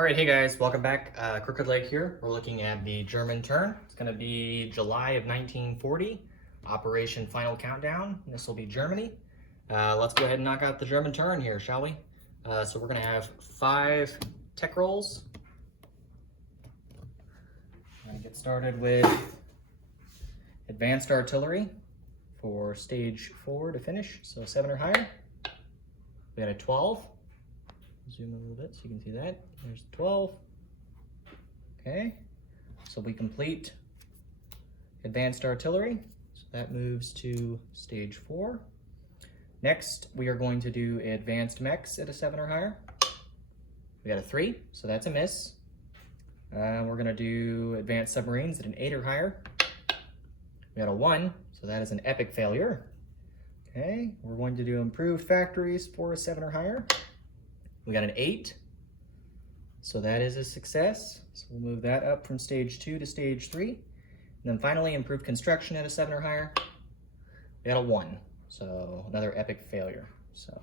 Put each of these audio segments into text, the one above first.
All right, hey guys, welcome back. Crooked Leg here. We're looking at the German turn. It's going to be July of 1940, Operation Final Countdown. This will be Germany. Let's go ahead and knock out the German turn here, shall we? So we're going to have 5 tech rolls. I'm going to get started with Advanced Artillery for stage 4 to finish, so 7 or higher. We got a 12. Zoom in a little bit so you can see that. There's 12. Okay, so we complete Advanced Artillery. So that moves to stage 4. Next, we are going to do Advanced Mechs at a 7 or higher. We got a 3, so that's a miss. We're gonna do Advanced Submarines at an 8 or higher. We got a 1, so that is an epic failure. Okay, we're going to do Improved Factories for a 7 or higher. We got an 8, so that is a success. So we'll move that up from stage 2 to stage 3. And then finally, Improved Construction at a 7 or higher. We got a 1, so another epic failure. So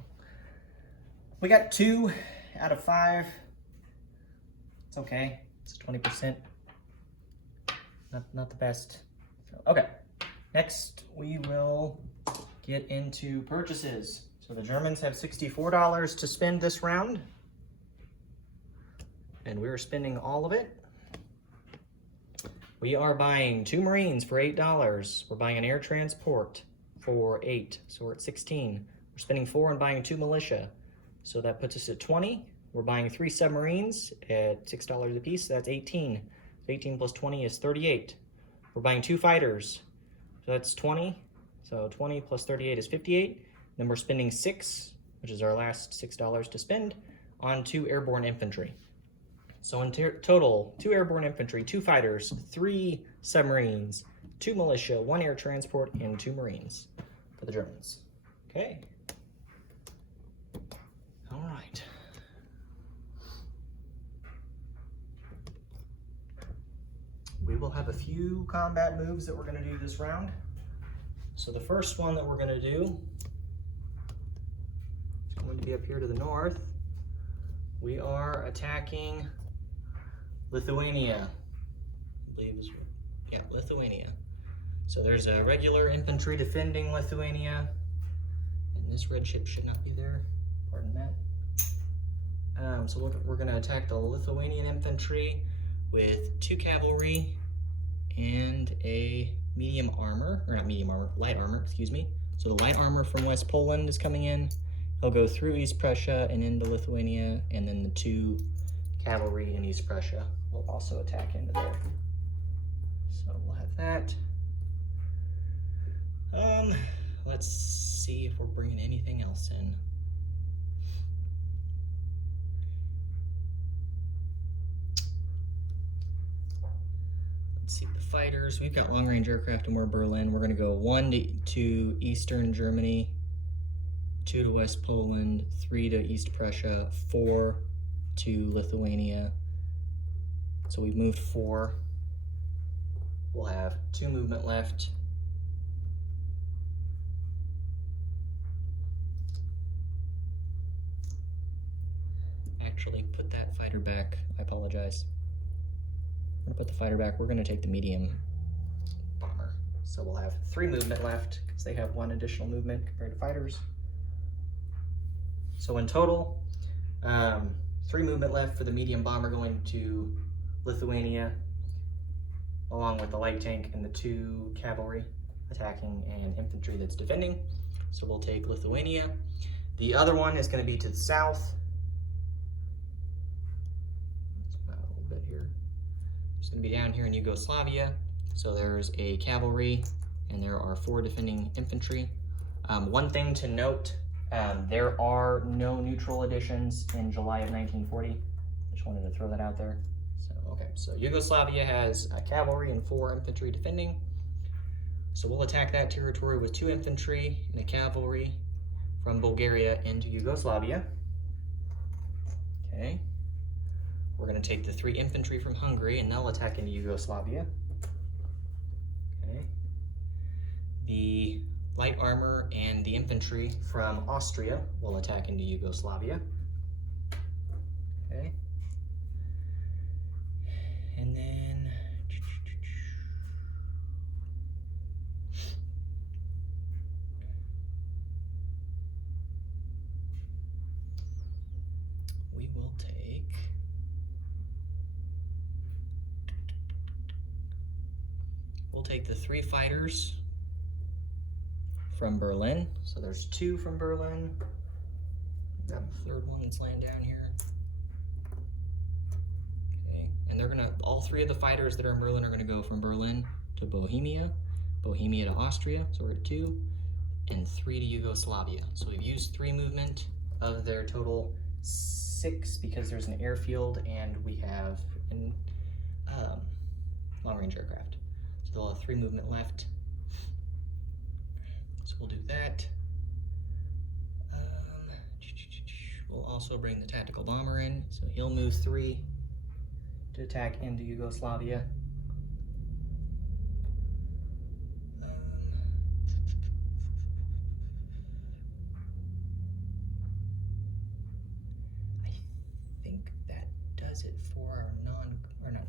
we got 2 out of 5. It's okay, it's 20%. Not the best. So, okay, next we will get into purchases. So the Germans have $64 to spend this round, and we're spending all of it. We are buying 2 Marines for $8. We're buying an air transport for 8, so we're at 16. We're spending 4 and buying 2 militia, so that puts us at 20. We're buying 3 submarines at $6 a piece, so that's 18. So 18 plus 20 is 38. We're buying 2 fighters, so that's 20. So 20 plus 38 is 58. Then we're spending 6, which is our last $6 to spend, on 2 airborne infantry. So in total, 2 airborne infantry, 2 fighters, 3 submarines, 2 militia, 1 air transport, and 2 Marines for the Germans. Okay. All right. We will have a few combat moves that we're going to do this round. So the first one that we're going to do is going to be up here to the north. We are attacking Lithuania. I believe is, yeah, Lithuania. So there's a regular infantry defending Lithuania, and this red ship should not be there. Pardon that. So we're going to attack the Lithuanian infantry with 2 cavalry and a medium armor, or not medium armor, light armor, excuse me. So the light armor from West Poland is coming in. He'll go through East Prussia and into Lithuania, and then the 2 cavalry in East Prussia will also attack into there. So we'll have that. Let's see if we're bringing anything else in. See the fighters. We've got long-range aircraft and we're Berlin. We're going to go 1 to Eastern Germany, 2 to West Poland, 3 to East Prussia, 4 to Lithuania. So we've moved 4. We'll have 2 movement left. Actually, put that fighter back. I apologize. I'm gonna put the fighter back. We're gonna take the medium bomber. So we'll have 3 movement left because they have 1 additional movement compared to fighters. So in total, 3 movement left for the medium bomber going to Lithuania, along with the light tank and the 2 cavalry attacking and infantry that's defending. So we'll take Lithuania. The other one is gonna be to the south. It's going to be down here in Yugoslavia. So there's a cavalry and there are 4 defending infantry. One thing to note, there are no neutral additions in July of 1940. Just wanted to throw that out there. So, okay, so Yugoslavia has a cavalry and 4 infantry defending. So we'll attack that territory with 2 infantry and a cavalry from Bulgaria into Yugoslavia. Okay. We're going to take the 3 infantry from Hungary and they'll attack into Yugoslavia. Okay. The light armor and the infantry from Austria will attack into Yugoslavia. Okay. we'll take the 3 fighters from Berlin. So there's 2 from Berlin. Got a 3rd one that's laying down here. Okay, and they're gonna, all 3 of the fighters that are in Berlin are gonna go from Berlin to Bohemia, Bohemia to Austria, so we're at 2, and 3 to Yugoslavia. So we've used 3 movement of their total 6 because there's an airfield and we have an long-range aircraft. So they'll have 3 movement left. So we'll do that. We'll also bring the tactical bomber in, so he'll move 3 to attack into Yugoslavia. I think that does it for our not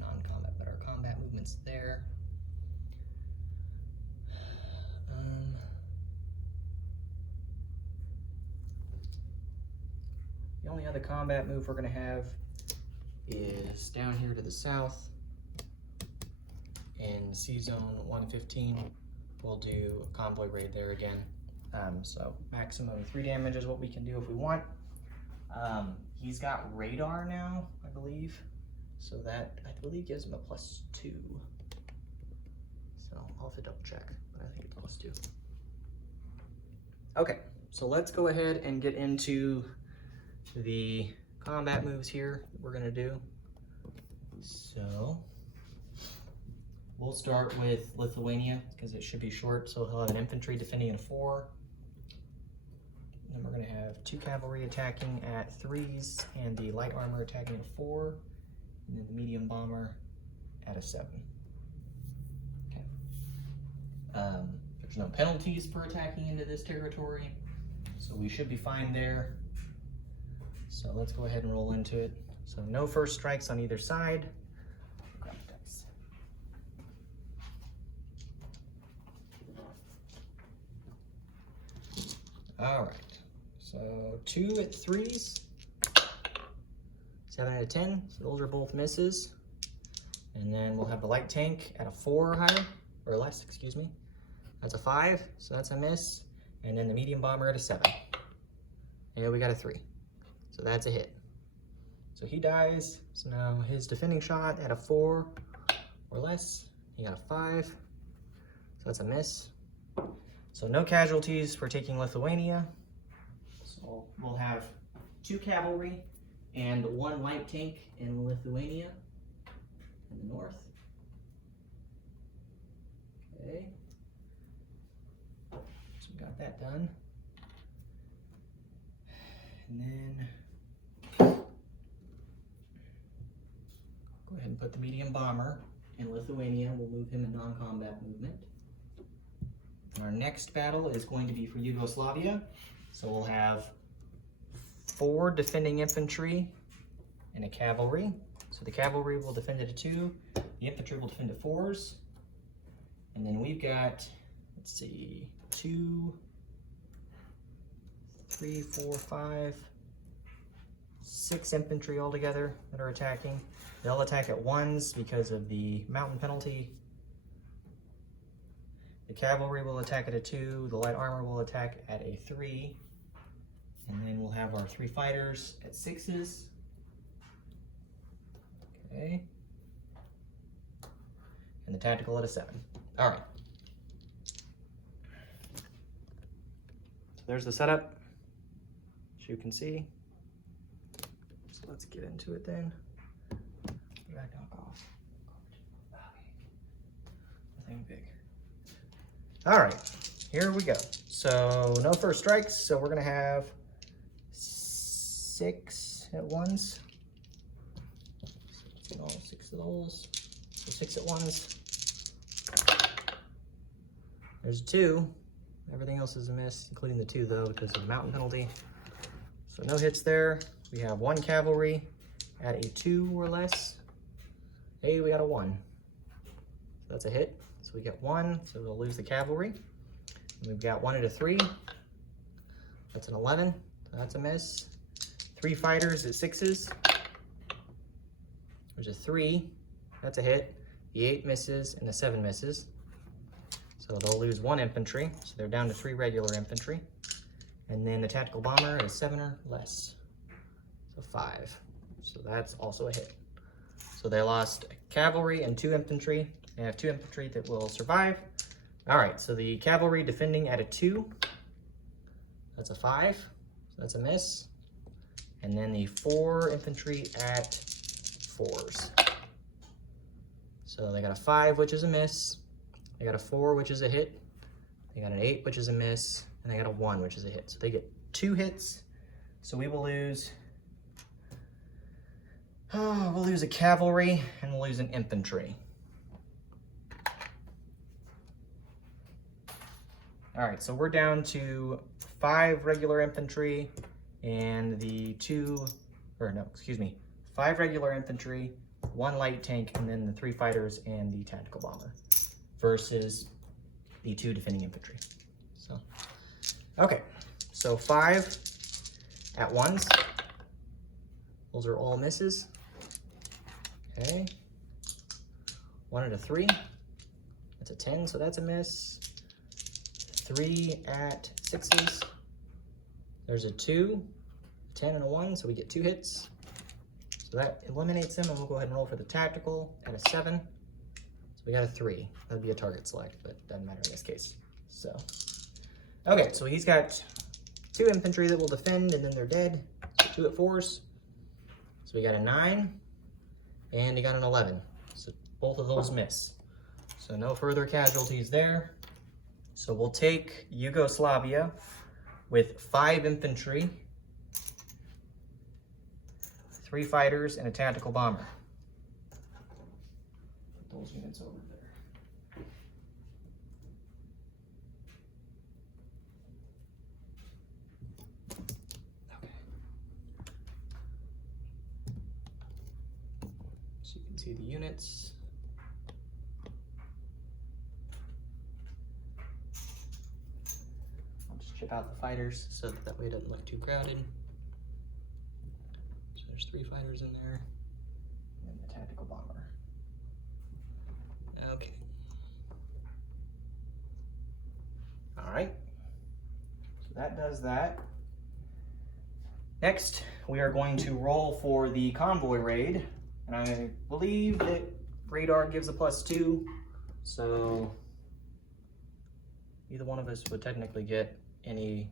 non-combat, but our combat movements there. The only other combat move we're going to have is down here to the south in C-Zone 115. We'll do a convoy raid there again. So maximum 3 damage is what we can do if we want. He's got radar now, I believe. So that, I believe, gives him a +2. So I'll have to double check, but I think it's +2. Okay, so let's go ahead and get into the combat moves here that we're gonna do. So we'll start with Lithuania because it should be short. So he'll have an infantry defending at a 4. Then we're gonna have 2 cavalry attacking at 3s and the light armor attacking at a 4, and then the medium bomber at a 7. Okay. There's no penalties for attacking into this territory, so we should be fine there. So let's go ahead and roll into it. So no first strikes on either side. Grab the dice. All right, so 2 at 3s, 7 out of 10, so those are both misses. And then we'll have the light tank at a 4 or higher, or less, excuse me. That's a 5, so that's a miss. And then the medium bomber at a 7. And we got a 3. So that's a hit. So he dies. So now his defending shot at a 4 or less, he got a 5. So that's a miss. So no casualties for taking Lithuania. So we'll have 2 cavalry and 1 light tank in Lithuania in the north. Okay. So we got that done. And then go ahead and put the medium bomber in Lithuania. We'll move him in non-combat movement. Our next battle is going to be for Yugoslavia. So we'll have 4 defending infantry and a cavalry. So the cavalry will defend at a 2, the infantry will defend at 4s. And then we've got, let's see, 2, 3, 4, 5, 6 infantry altogether that are attacking. They'll attack at 1s because of the mountain penalty. The cavalry will attack at a 2, the light armor will attack at a 3, and then we'll have our 3 fighters at 6s. Okay. And the tactical at a 7. All right. So there's the setup, as you can see. So let's get into it then. Back knock off. Nothing big. All right, here we go. So no first strikes. So we're gonna have 6 at 1s. So 6 of those. So 6 at 1s. There's a 2. Everything else is a miss, including the 2 though, because of the mountain penalty. So no hits there. We have 1 cavalry at a 2 or less. Hey, we got a 1. So that's a hit. So we get 1, so we'll lose the cavalry. And we've got 1 at a 3. That's an 11, so that's a miss. 3 fighters at 6s. There's a 3, that's a hit. The 8 misses and the 7 misses. So they'll lose 1 infantry, so they're down to 3 regular infantry. And then the tactical bomber is 7 or less, so 5. So that's also a hit. So they lost cavalry and 2 infantry. They have 2 infantry that will survive. All right, so the cavalry defending at a 2, that's a 5, so that's a miss. And then the 4 infantry at 4s. So they got a 5, which is a miss. They got a 4, which is a hit. They got an 8, which is a miss. And they got a 1, which is a hit. So they get 2 hits. So we will lose, we'll lose a cavalry and we'll lose an infantry. All right, so we're down to 5 regular infantry and the 5 regular infantry, 1 light tank, and then the 3 fighters and the tactical bomber versus the 2 defending infantry. So, okay, so 5 at 1s. Those are all misses. Okay, 1 at a 3. That's a 10, so that's a miss. 3 at 6s. There's a 2, 10, and a 1, so we get 2 hits. So that eliminates them, and we'll go ahead and roll for the tactical at a 7. So we got a 3. That'd be a target select, but doesn't matter in this case. So, okay, so he's got 2 infantry that will defend, and then they're dead. So 2 at 4s. So we got a 9, and he got an 11. So both of those miss. So no further casualties there. So we'll take Yugoslavia with 5 infantry, 3 fighters, and a tactical bomber. Put those units over there. Okay. So you can see the units. Chip out the fighters so that way it doesn't look too crowded. So there's 3 fighters in there, and then the tactical bomber. Okay. All right. So that does that. Next, we are going to roll for the convoy raid, and I believe that radar gives a +2, so either one of us would technically get any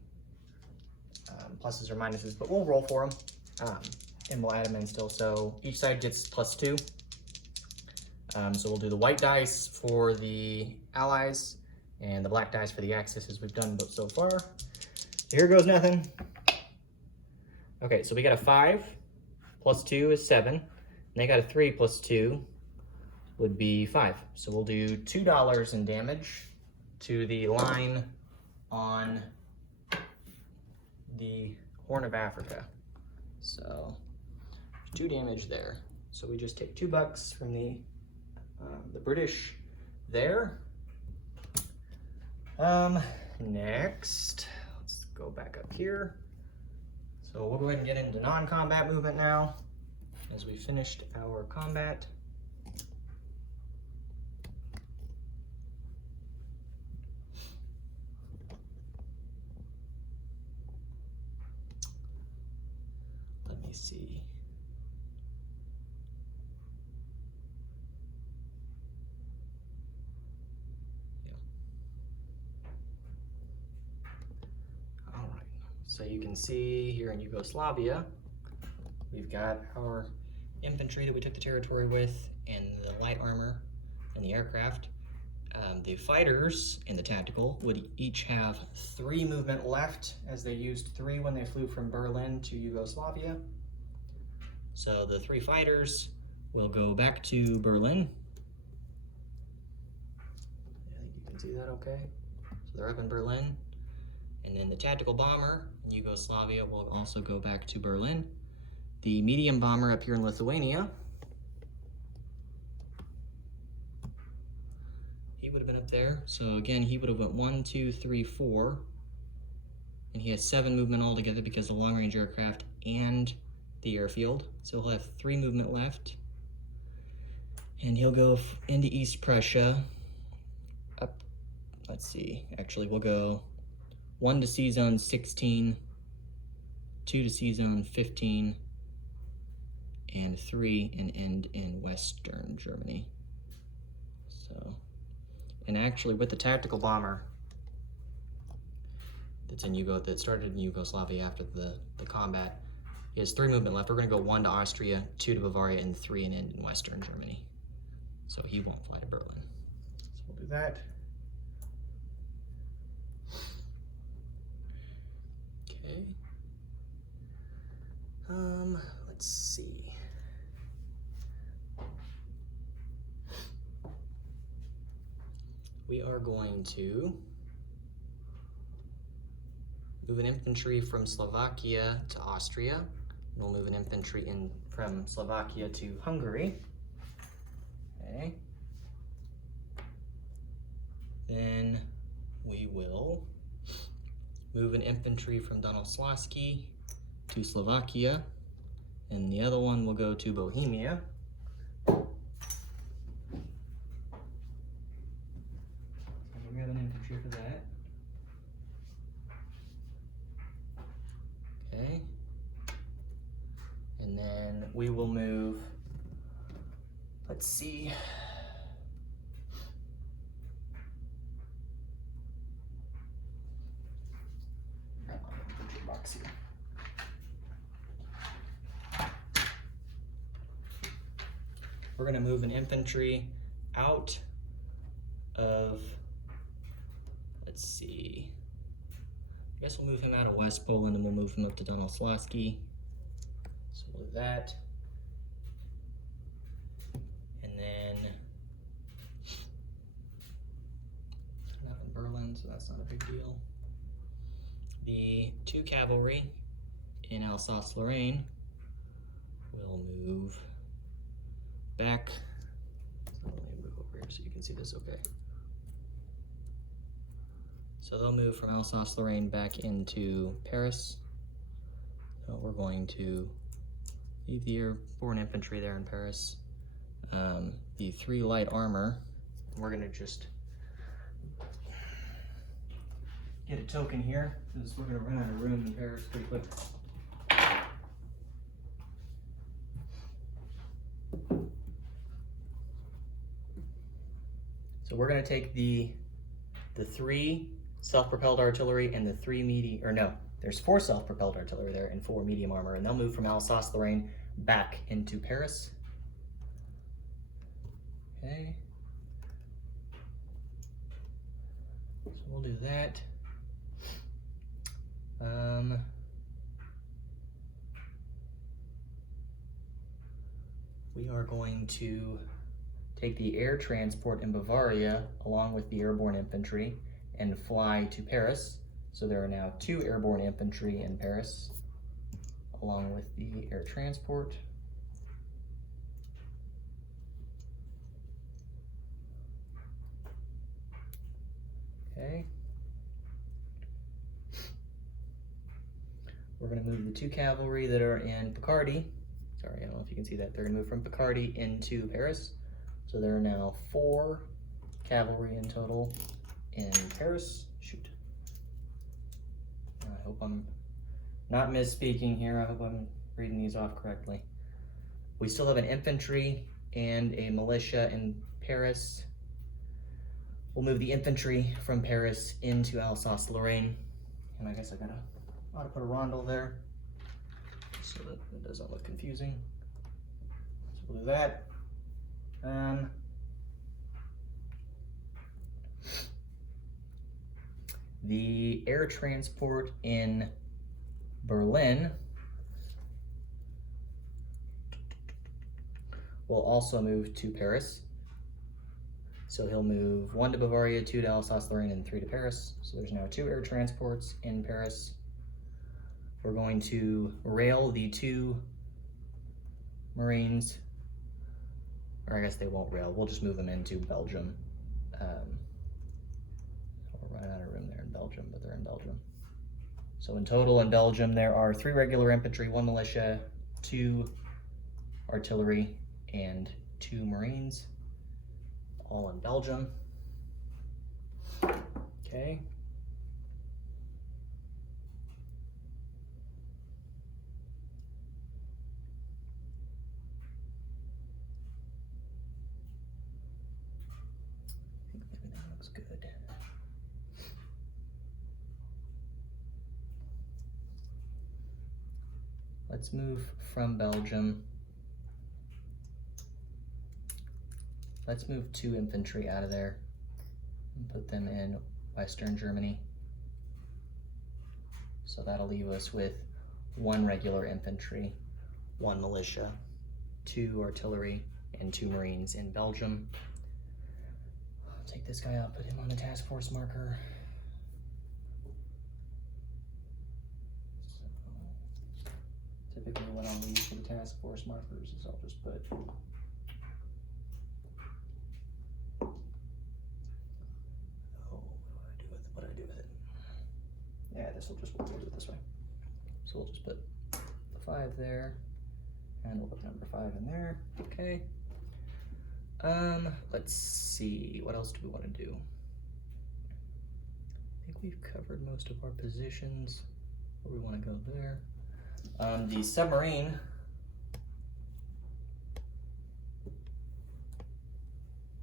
pluses or minuses, but we'll roll for them and we'll add them in still. So each side gets +2. So we'll do the white dice for the allies and the black dice for the Axis as we've done so far. Here goes nothing. Okay, so we got a 5 +2 is 7, and they got a 3 +2 would be 5. So we'll do $2 in damage to the line on the Horn of Africa. So 2 damage there. So we just take $2 from the British there. Next, let's go back up here. So we'll go ahead and get into non-combat movement now, as we finished our combat. Let me see. So you can see here in Yugoslavia, we've got our infantry that we took the territory with, and the light armor and the aircraft. The fighters and the tactical would each have 3 movement left, as they used 3 when they flew from Berlin to Yugoslavia. So the 3 fighters will go back to Berlin. I think you can see that okay. So they're up in Berlin. And then the tactical bomber in Yugoslavia will also go back to Berlin. The medium bomber up here in Lithuania, he would have been up there. So again, he would have went 1, 2, 3, 4. And he has 7 movement altogether because of the long-range aircraft and the airfield. So he'll have 3 movement left. And he'll go into East Prussia, up let's see, actually we'll go 1 to sea zone 16, 2 to sea zone 15, and 3 and end in Western Germany. So, and actually with the tactical bomber that started in Yugoslavia after the combat, he has 3 movement left. We're gonna go 1 to Austria, 2 to Bavaria, and 3 and end in Western Germany. So he won't fly to Berlin. So we'll do that. Okay. Let's see. We are going to move an infantry from Slovakia to Austria. We'll move an infantry in from Slovakia to Hungary. Okay. Then we will move an infantry from Donoslavsky to Slovakia, and the other one will go to Bohemia. We have an infantry for that. Okay. And then we will move, let's see. Infantry box here. We're going to move an infantry out of, let's see, I guess we'll move him out of West Poland and we'll move him up to Donoslavsky. So we'll do that. And then, not in Berlin, so that's not a big deal. The 2 cavalry in Alsace-Lorraine will move back. So let me move over here so you can see this okay. So they'll move from Alsace-Lorraine back into Paris. So we're going to leave the airborne infantry there in Paris. The 3 light armor, we're gonna just get a token here because we're gonna run out of room in Paris pretty quick. So we're gonna take the 3 self-propelled artillery and the 3 medium, or no, there's 4 self-propelled artillery there and 4 medium armor, and they'll move from Alsace-Lorraine back into Paris. Okay. So we'll do that. We are going to take the air transport in Bavaria along with the airborne infantry and fly to Paris. So there are now 2 airborne infantry in Paris along with the air transport. Okay. We're going to move the 2 cavalry that are in Picardy. Sorry, I don't know if you can see that. They're going to move from Picardy into Paris. So there are now 4 cavalry in total in Paris. Shoot. I hope I'm not misspeaking here. I hope I'm reading these off correctly. We still have an infantry and a militia in Paris. We'll move the infantry from Paris into Alsace-Lorraine. And I guess I ought to put a rondel there so that it doesn't look confusing. So we'll do that. The air transport in Berlin will also move to Paris. So he'll move 1 to Bavaria, 2 to Alsace-Lorraine, and 3 to Paris. So there's now 2 air transports in Paris. We're going to rail the 2 Marines, or I guess they won't rail. We'll just move them into Belgium. We're running out of room there in Belgium, but they're in Belgium. So in total in Belgium, there are 3 regular infantry, 1 militia, 2 artillery, and 2 Marines, all in Belgium. Okay. I think everything looks good. Let's move from Belgium. Let's move 2 infantry out of there and put them in Western Germany. So that'll leave us with 1 regular infantry, 1 militia, 2 artillery, and 2 Marines in Belgium. I'll take this guy out, put him on the task force marker. So, typically what I'll use for the task force markers is I'll just put what do I do with it? Yeah, this will just work. We'll do it this way. So we'll just put the 5 there, and we'll put number 5 in there. Okay. Let's see. What else do we want to do? I think we've covered most of our positions. Where we want to go there. The submarine.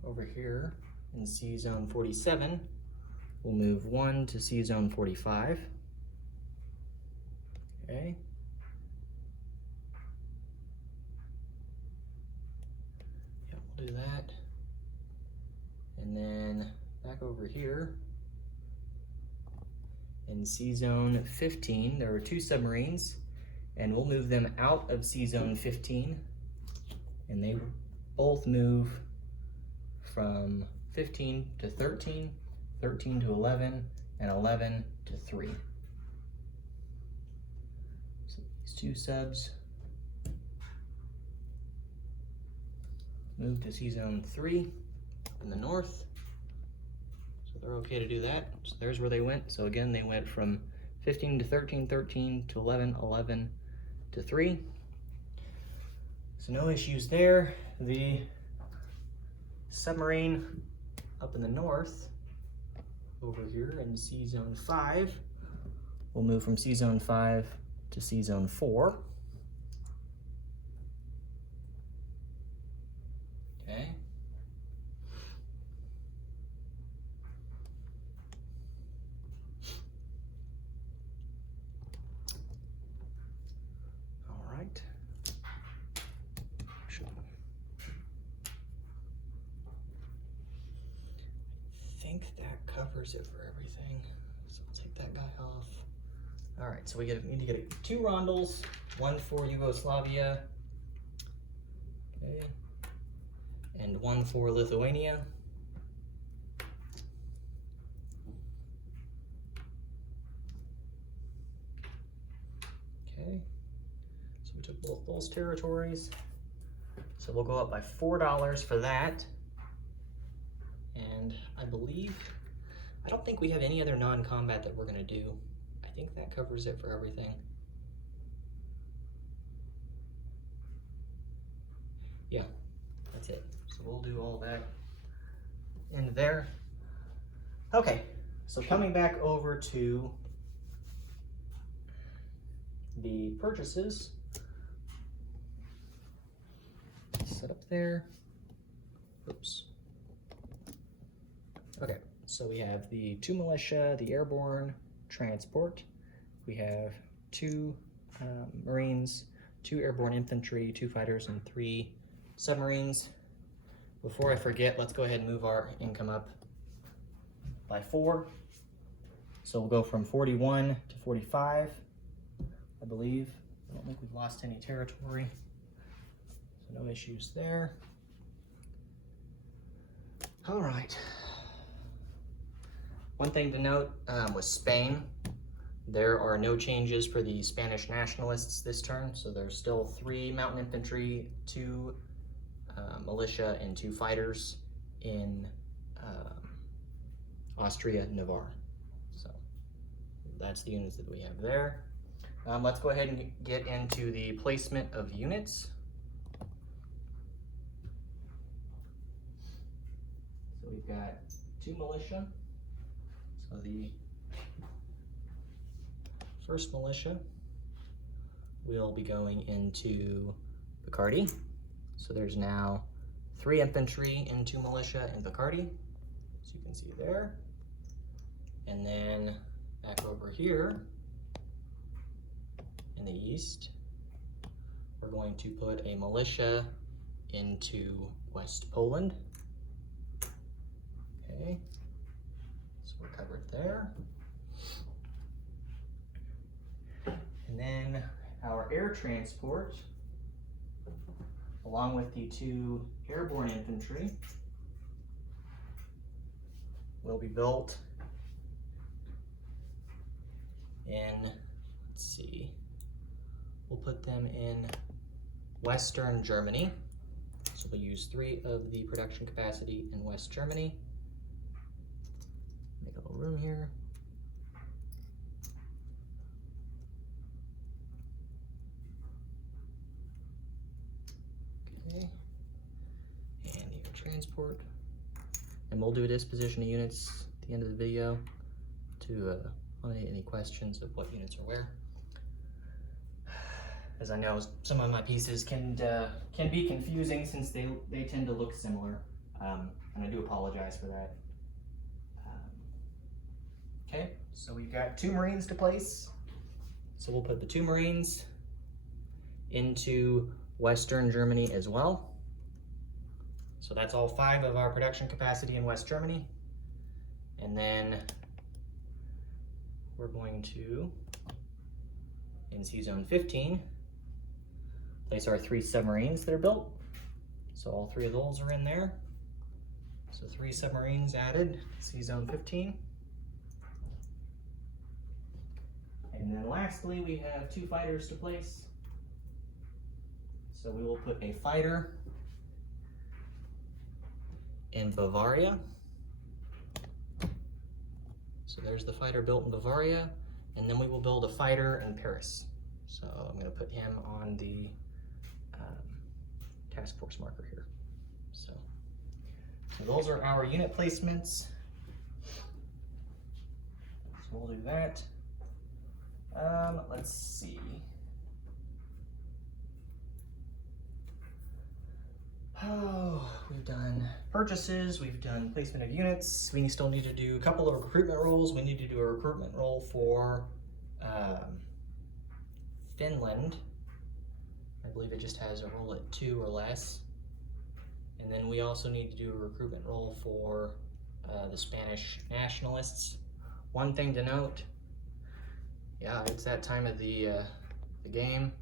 Over here in C zone 47. We'll move 1 to C zone 45. Okay. Yeah, we'll do that. And then back over here in C zone 15, there are 2 submarines, and we'll move them out of C zone 15, and they both move from 15 to 13, 13 to 11, and 11 to 3. So these 2 subs move to C zone 3 in the north. So they're okay to do that. So there's where they went. So again, they went from 15 to 13, 13 to 11, 11 to 3. So no issues there. The submarine up in the north, over here in C zone 5, we'll move from C zone 5 to C zone 4. Okay. All right. I think that covers it for everything. So we'll take that guy off. All right, so we need to get 2 rondels, 1 for Yugoslavia, okay, and 1 for Lithuania. Okay, so we took both those territories. So we'll go up by $4 for that. And I don't think we have any other non-combat that we're gonna do. I think that covers it for everything. Yeah, that's it. So we'll do all that in there. Okay, so coming back over to the purchases. Set up there. Oops. Okay, so we have the 2 militia, the airborne transport. We have 2 Marines, 2 airborne infantry, 2 fighters, and 3 submarines. Before I forget, let's go ahead and move our income up by 4. So we'll go from 41 to 45, I believe. I don't think we've lost any territory, so no issues there. All right. One thing to note was Spain. There are no changes for the Spanish nationalists this turn, so there's still 3 mountain infantry, 2 militia, and 2 fighters in Austria-Navarre. So that's the units that we have there. Let's go ahead and get into the placement of units. So we've got 2 militia. So So the first militia will be going into Picardy. So there's now 3 infantry into militia in Picardy, as you can see there. And then back over here in the east, we're going to put a militia into West Poland. Okay, so we're covered there. And then our air transport, along with the 2 airborne infantry, will be built in, let's see, we'll put them in Western Germany. So we'll use 3 of the production capacity in West Germany. Make a little room here. Okay. And the air transport. And we'll do a disposition of units at the end of the video to eliminate any questions of what units are where. As I know, some of my pieces can be confusing since they tend to look similar, and I do apologize for that. Okay, so we've got 2 Marines to place. So we'll put the 2 Marines into Western Germany as well. So that's all 5 of our production capacity in West Germany. And then we're going to, in Sea Zone 15, place our 3 submarines that are built. So all 3 of those are in there. So 3 submarines added, Sea Zone 15. And then lastly, we have 2 fighters to place. So we will put a fighter in Bavaria. So there's the fighter built in Bavaria, and then we will build a fighter in Paris. So I'm going to put him on the task force marker here. So those are our unit placements. So we'll do that. Let's see. Oh, we've done purchases, we've done placement of units. We still need to do a couple of recruitment roles. We need to do a recruitment role for Finland. I believe it just has a role at 2 or less. And then we also need to do a recruitment role for the Spanish nationalists. One thing to note, yeah, it's that time of the game.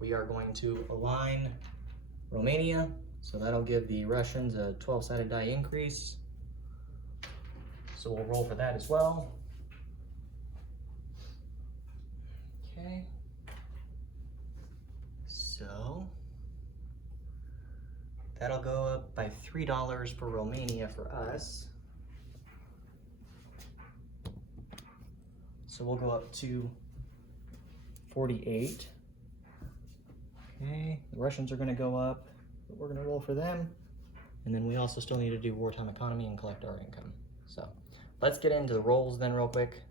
We are going to align Romania, so that'll give the Russians a 12-sided die increase. So we'll roll for that as well. Okay. So that'll go up by $3 for Romania for us. So we'll go up to 48. Okay, the Russians are going to go up, but we're going to roll for them. And then we also still need to do wartime economy and collect our income. So let's get into the rolls then real quick.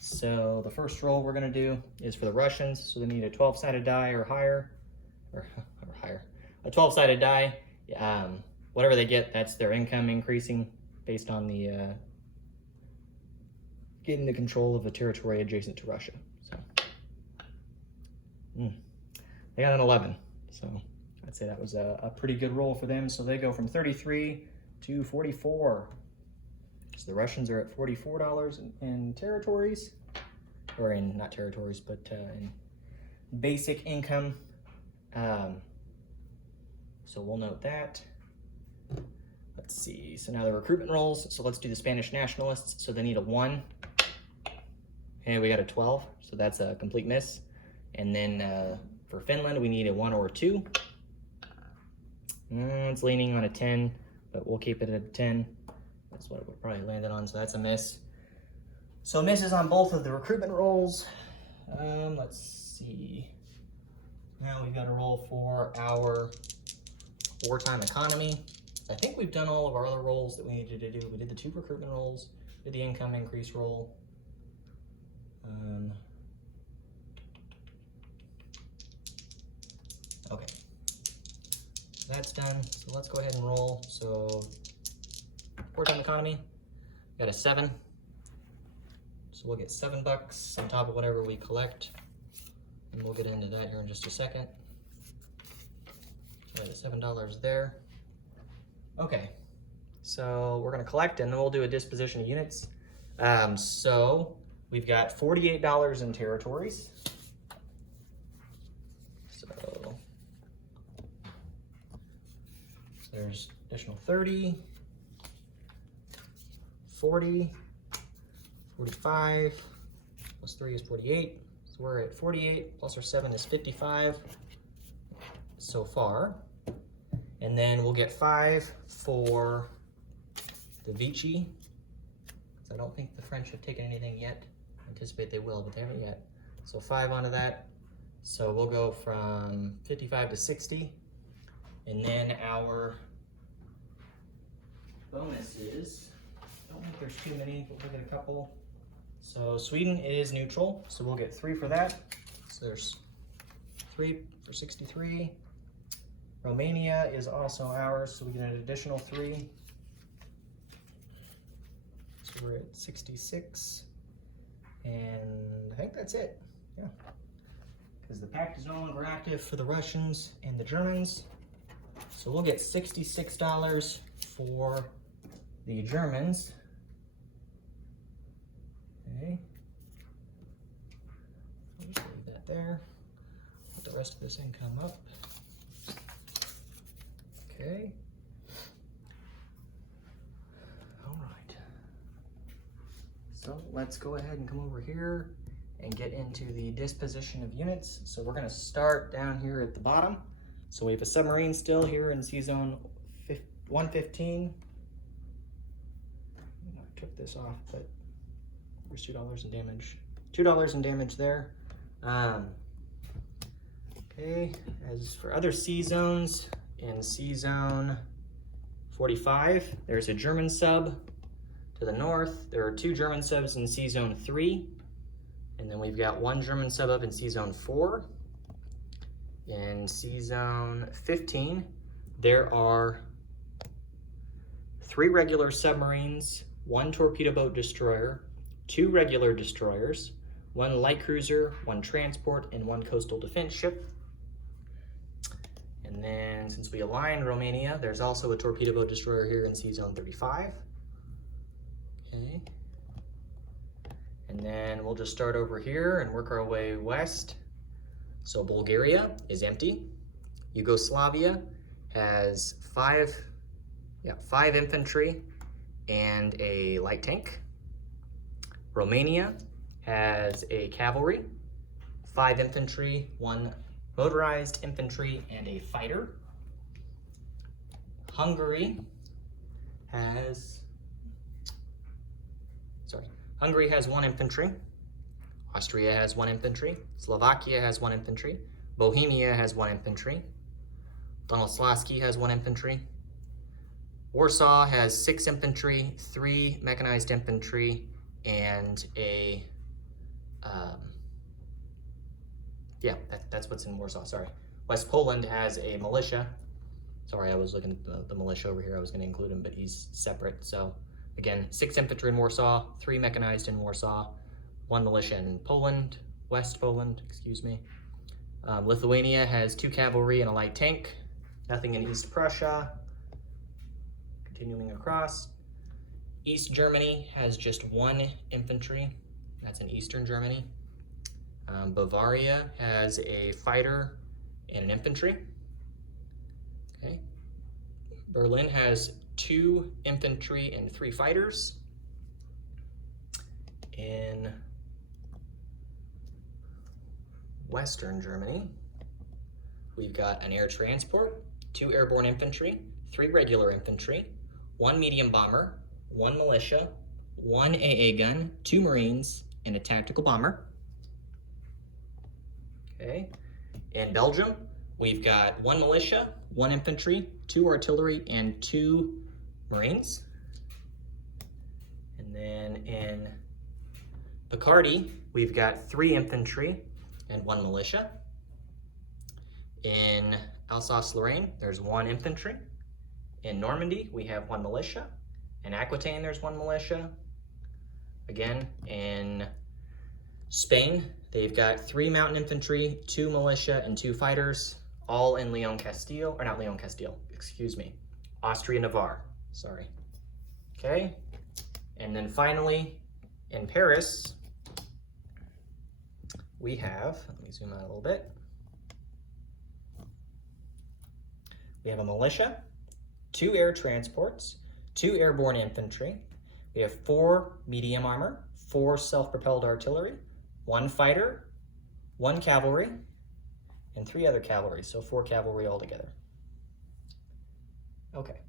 So the first roll we're going to do is for the Russians. So they need a 12-sided die or higher, or higher, a 12-sided die. Whatever they get, that's their income increasing based on the getting the control of a territory adjacent to Russia. So they got an 11, so I'd say that was a pretty good roll for them. So they go from 33 to 44. So the Russians are at $44 in territories, or in, not territories, but in basic income. So we'll note that. Let's see, so now the recruitment rolls. So let's do the Spanish nationalists. So they need a 1. Okay, we got a 12, so that's a complete miss. And then for Finland, we need a 1 or a 2. It's leaning on a 10, but we'll keep it at a 10. That's what it would probably landed on, so that's a miss. So misses on both of the recruitment rolls. Let's see. Now we've got a roll for our wartime economy. I think we've done all of our other rolls that we needed to do. We did the 2 recruitment rolls. for the income increase roll. Okay, that's done. So let's go ahead and roll. So wartime economy, got a 7. So we'll get $7 on top of whatever we collect. And we'll get into that here in just a second. All right, the $7 there. Okay, so we're gonna collect and then we'll do a disposition of units. So we've got $48 in territories. So there's additional 30, 40, 45, plus 3 is 48. So we're at 48, plus our 7 is 55 so far. And then we'll get 5 for the Vichy. I don't think the French have taken anything yet. I anticipate they will, but they haven't yet. So 5 onto that. So we'll go from 55 to 60. And then our bonuses, I don't think there's too many, but we'll get a couple. So Sweden is neutral, so we'll get 3 for that. So there's 3 for 63. Romania is also ours, so we get an additional 3. So we're at 66. And I think that's it, yeah. Because the pact is no longer active for the Russians and the Germans. So we'll get $66 for the Germans. Okay. I'll just leave that there. Put the rest of this income up. Okay. All right. So let's go ahead and come over here and get into the disposition of units. So we're going to start down here at the bottom. So we have a submarine still here in sea zone 115. I took this off, but there's $2 in damage. $2 in damage there. Okay, as for other sea zones, in sea zone 45, there's a German sub to the north. There are 2 German subs in sea zone 3. And then we've got 1 German sub up in sea zone 4. In sea zone 15, there are 3 regular submarines, 1 torpedo boat destroyer, 2 regular destroyers, 1 light cruiser, 1 transport, and 1 coastal defense ship. And then since we aligned Romania, there's also a torpedo boat destroyer here in sea zone 35. Okay. And then we'll just start over here and work our way west. So Bulgaria is empty. Yugoslavia has 5 infantry and a light tank. Romania has a cavalry, 5 infantry, 1 motorized infantry, and a fighter. Hungary has 1 infantry. Austria has 1 infantry. Slovakia has 1 infantry. Bohemia has 1 infantry. Donoslavsky has 1 infantry. Warsaw has 6 infantry, 3 mechanized infantry, and a that's what's in Warsaw, sorry. West Poland has a militia. Sorry, I was looking at the militia over here. I was going to include him, but he's separate. So again, 6 infantry in Warsaw, 3 mechanized in Warsaw, 1 militia in Poland, West Poland, excuse me. Lithuania has 2 cavalry and a light tank. Nothing in East Prussia. Continuing across. East Germany has just 1 infantry. That's in Eastern Germany. Bavaria has a fighter and an infantry. Okay. Berlin has 2 infantry and 3 fighters. In Western Germany, we've got an air transport, 2 airborne infantry, 3 regular infantry, 1 medium bomber, 1 militia, 1 AA gun, 2 Marines, and a tactical bomber. Okay. In Belgium, we've got 1 militia, 1 infantry, 2 artillery, and 2 Marines. And And then in Picardy, we've got 3 infantry and 1 militia. In Alsace-Lorraine, there's 1 infantry. In Normandy, we have 1 militia. In Aquitaine, there's 1 militia. Again, in Spain, they've got 3 mountain infantry, 2 militia, and 2 fighters, all in Leon Castile, or not Leon Castile, excuse me, Austria-Navarre, sorry. Okay, and then finally, in Paris, we have, let me zoom out a little bit. We have a militia, 2 air transports, 2 airborne infantry. We have 4 medium armor, 4 self-propelled artillery, 1 fighter, 1 cavalry, and 3 other cavalry, so 4 cavalry altogether. Okay.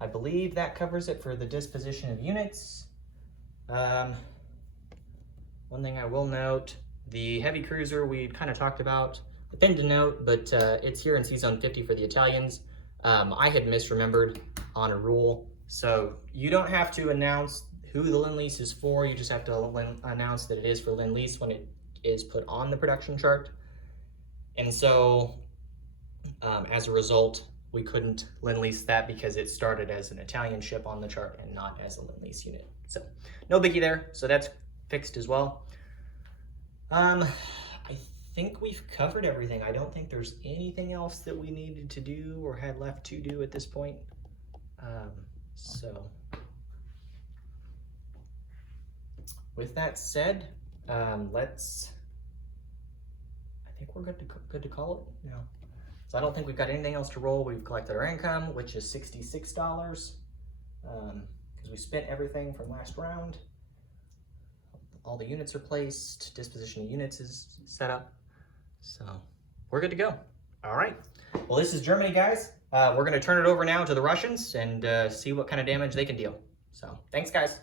I believe that covers it for the disposition of units. One thing I will note, the heavy cruiser we kind of talked about, the thing to note, but it's here in C-Zone 50 for the Italians. I had misremembered on a rule, so you don't have to announce who the Lend-Lease is for, you just have to announce that it is for Lend-Lease when it is put on the production chart. And so, as a result, we couldn't Lend-Lease that because it started as an Italian ship on the chart and not as a Lend-Lease unit. So, no biggie there, so that's fixed as well. I think we've covered everything. I don't think there's anything else that we needed to do or had left to do at this point. So, with that said, I think we're good to call it. Yeah. So I don't think we've got anything else to roll. We've collected our income, which is $66, because we spent everything from last round. All the units are placed, disposition of units is set up. So we're good to go. All right. Well, this is Germany, guys. We're going to turn it over now to the Russians and see what kind of damage they can deal. So thanks, guys.